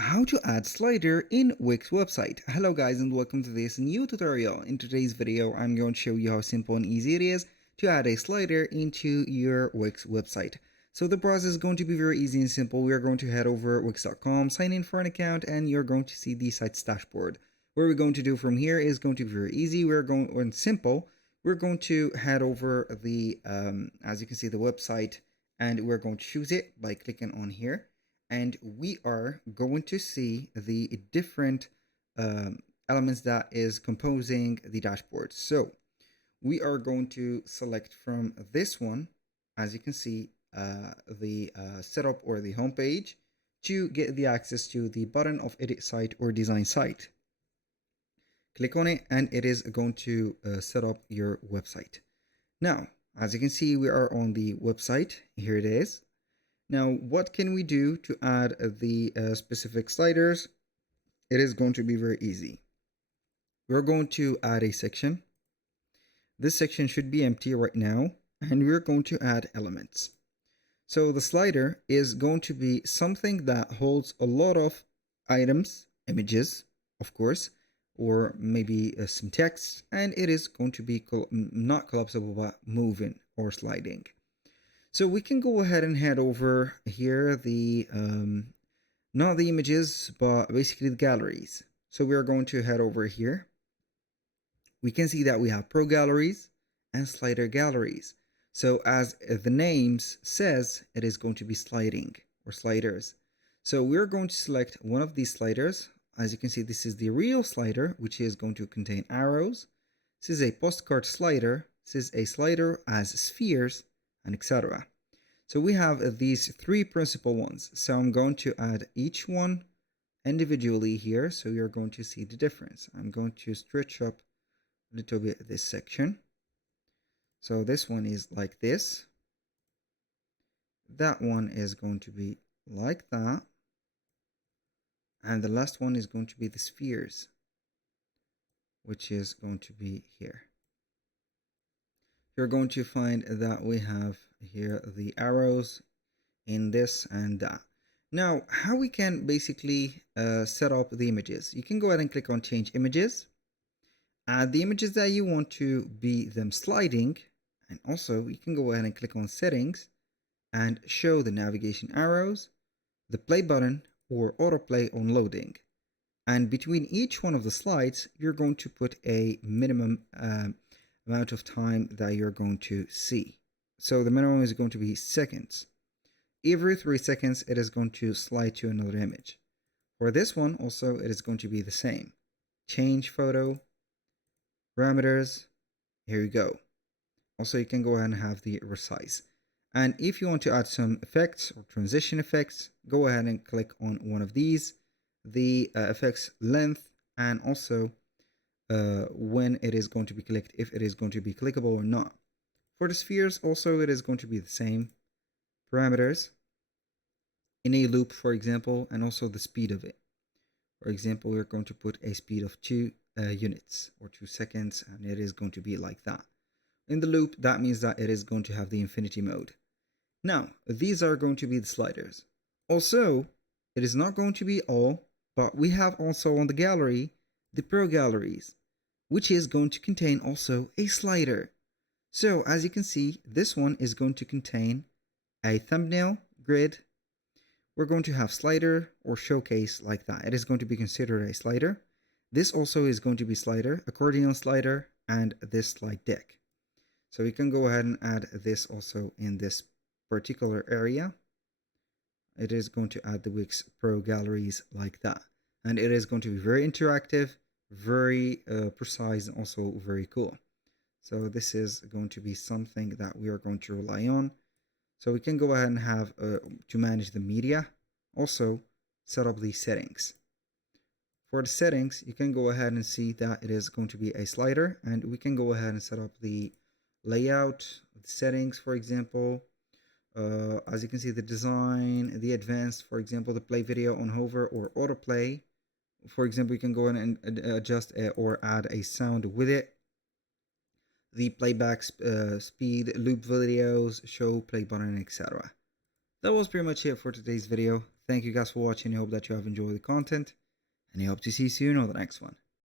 How to add slider in Wix website. Hello guys and welcome to this new tutorial. In today's video I'm going to show you how simple and easy it is to add a slider into your Wix website. So the process is going to be very easy and simple. We are going to head over wix.com, sign in for an account, and you're going to see the site's dashboard. What we're going to do from here is going to be very easy. We're going to head over the as you can see, the website, and we're going to choose it by clicking on here. And we are going to see the different elements that is composing the dashboard. So we are going to select from this one, as you can see, the setup or the home page, to get the access to the button of edit site or design site. Click on it and it is going to set up your website. Now, as you can see, we are on the website. Here it is. Now, what can we do to add the specific sliders? It is going to be very easy. We're going to add a section. This section should be empty right now, and we're going to add elements. So the slider is going to be something that holds a lot of items, images, of course, or maybe some text, and it is going to be not collapsible but moving or sliding. So we can go ahead and head over here, the not the images, but basically the galleries. So we are going to head over here. We can see that we have pro galleries and slider galleries. So as the names says, it is going to be sliding or sliders. So we're going to select one of these sliders. As you can see, this is the real slider, which is going to contain arrows. This is a postcard slider. This is a slider as spheres, and etc. So we have these three principal ones. So I'm going to add each one individually here, so you're going to see the difference. I'm going to stretch up a little bit this section. So this one is like this. That one is going to be like that. And the last one is going to be the spheres, which is going to be here. You're going to find that we have here the arrows in this and that. Now, how we can basically set up the images. You can go ahead and click on change images. Add the images that you want to be them sliding. And also you can go ahead and click on settings and show the navigation arrows, the play button, or autoplay on loading. And between each one of the slides, you're going to put a minimum amount of time that you're going to see. So the minimum is going to be seconds. Every 3 seconds, it is going to slide to another image. For this one, also, it is going to be the same. Change photo, parameters, here you go. Also, you can go ahead and have the resize. And if you want to add some effects or transition effects, go ahead and click on one of these, the effects length, and also when it is going to be clicked, if it is going to be clickable or not. For the spheres, also, it is going to be the same. Parameters in a loop, for example, and also the speed of it. For example, we're going to put a speed of 2 units or 2 seconds, and it is going to be like that. In the loop, that means that it is going to have the infinity mode. Now, these are going to be the sliders. Also, it is not going to be all, but we have also on the gallery the pro galleries, which is going to contain also a slider. So as you can see, this one is going to contain a thumbnail, grid. We're going to have slider or showcase like that. It is going to be considered a slider. This also is going to be slider, accordion slider, and this slide deck. So we can go ahead and add this also in this particular area. It is going to add the Wix Pro galleries like that. And it is going to be very interactive, very precise, and also very cool. So this is going to be something that we are going to rely on. So we can go ahead and have to manage the media, also set up the settings. For the settings, you can go ahead and see that it is going to be a slider, and we can go ahead and set up the layout, the settings, for example. As you can see, the design, the advanced, for example, the play video on hover or autoplay. For example, you can go in and adjust or add a sound with it. The playback speed, loop videos, show, play button, etc. that was pretty much it for today's video. Thank you guys for watching. I hope that you have enjoyed the content, and I hope to see you soon on the next one.